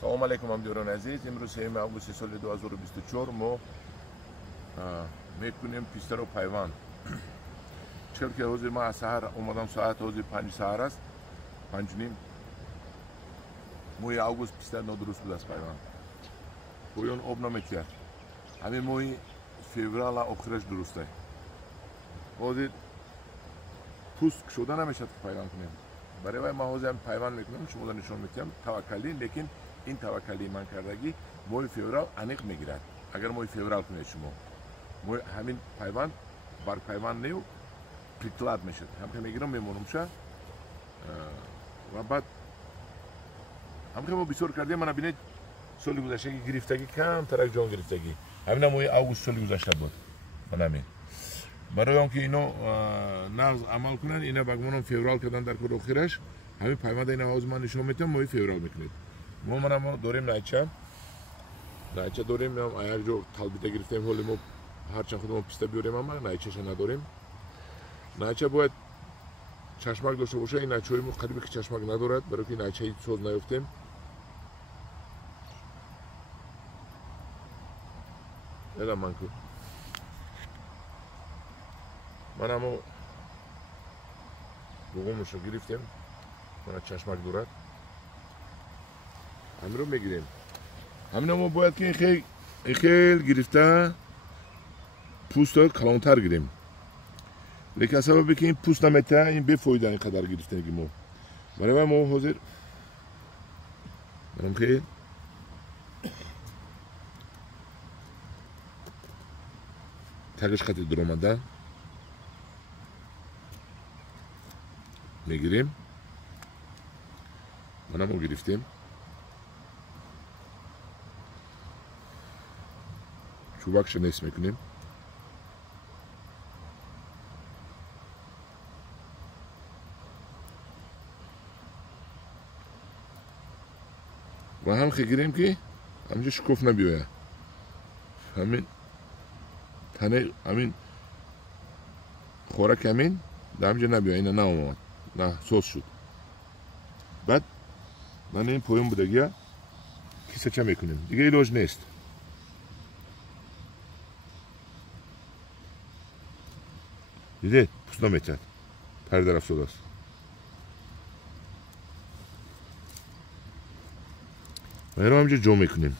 салом алейкум ҳамдиёрони азиз. имрӯз 3 августи соли 2024 мо мекунем пистаро пайванд. чел ки ҳозир ман аз саҳар омадам, соат ҳозир 5 саҳар аст, 5:30. моҳи август писта нодуруст буд аз пайванд. поён об намекард. ҳамин моҳи феврала охираш дурустай. ҳозир пуст кушода намешад ки пайванд кунем. барои вай ман ҳозир пайванд мекунам, шуморо нишон медиҳам таваккалӣ, лекин ин таваккалии ман кардагӣ моҳи феврал аниқ мегирад. агар моҳи феврал кунед шумо ҳамин пайванд бар пайванд нею приклад мешад, ҳамқа мегирам мемонумша ва баъд ҳамқа мо бисёр кардем. мана бинед соли гузаштагӣ гирифтагӣ камтарак ҷон гирифтагӣ ҳамина моҳи август соли гузашта буд. манамин барои он ки ино нағз амал кунанд, ина ба гумонам феврал кардан дар кори охираш ҳамин пайванда ина ҳозир ман нишон медиҳам моҳи феврал мекунед. мо дорем найча дорем, як ҷо талбита гирифтем, ҳоли мо ҳарчанд худмон писта биёрем, ама найчаша надорем. найча бояд чашмак дошта боша. ин найчаҳои мо қарибе ки чашмак надорад, барои ки найчаи соз наёфтем. эламанку манамо буғумушро гирифтем, мана чашмак дорад. ҳамиро мегирем. ҳамина мо бояд ки хел гирифта пӯстро калонтар гирем. лекин аз сабабе ки ин пӯст наметаҳад, ин бефоида ин қадар гирифтаги мо. барои вай мо ҳозир манам хел тагиш хати дуромада мегирем. мана мо гирифтем. чӯбакша нест мекунем. ва ҳамхе гирем ки ҳамҷо шукоф набиёяд. ҳамин тане ҳамин хораки ҳамин дар ҳамҷо набиёяд. ина наомад, на соз шуд. баъд мана ин поён будагия кисача мекунем. дига илоҷ нест. дидед пӯст наметад, пар дарафтодааст. ва инро ҳамҷо ҷо мекунем.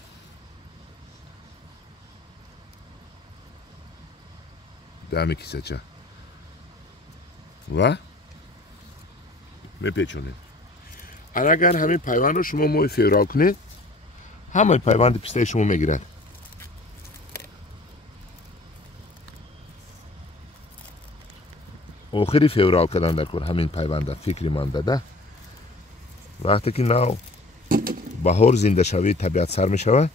дами кисача ва мепечонем. агар ҳамин пайвандро шумо моҳи феврал кунед, ҳамаи пайванди пистаи шумо мегирад. охири феврал кардан дар кор ҳамин пайванда фикри ман дада. вақте ки нав баҳор зиндашавии табиат сар мешавад,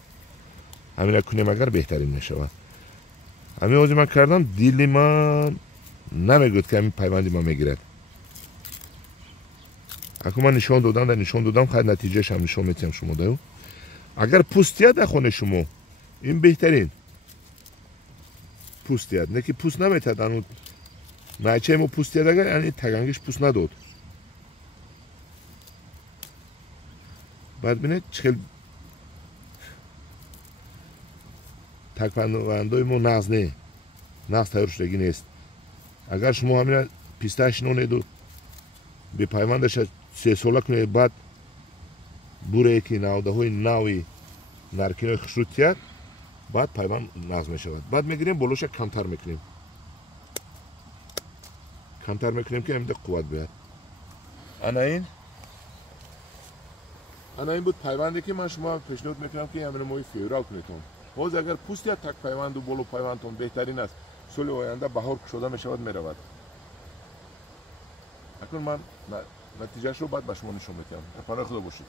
ҳамина кунем, агар беҳтарин мешавад. ҳамин ҳозир ман кардам, дили ман намегӯяд ки ҳамин пайванди ман мегирад. акун ман нишон додам, хай натиҷаашам нишон метиҳам шумо даю. агар пӯстият дар хонаи шумо, ин беҳтарин пӯстият, не ки пӯст наметад. ану найчаи мо пӯстият, агар яъне тагангиш пӯст надод. баъд бинед чхел такпандандаи мо нағз тайёр шудагӣ нест. агар шумо ҳамина пистааш нонеду бепайвандаша 3 сола кунед, баъд буре ки навдаҳои нави наркинои хушруд тиҳад, баъд пайванд нағз мешавад. баъд мегирем болоша камтар мекунем, ки ҳамида қувват биёяд. ана ин буд пайванде ки ман шумо пешниҳод мекунам ки ҳамина моҳи феврал кунедтон. ҳозир агар пӯстият так пайванду боло пайвандтон беҳтарин аст, соли оянда баҳор кушода мешавад, меравад. акун ман натиҷаашро баъд ба шумо нишон медиҳам. дар паноҳи худо бошед.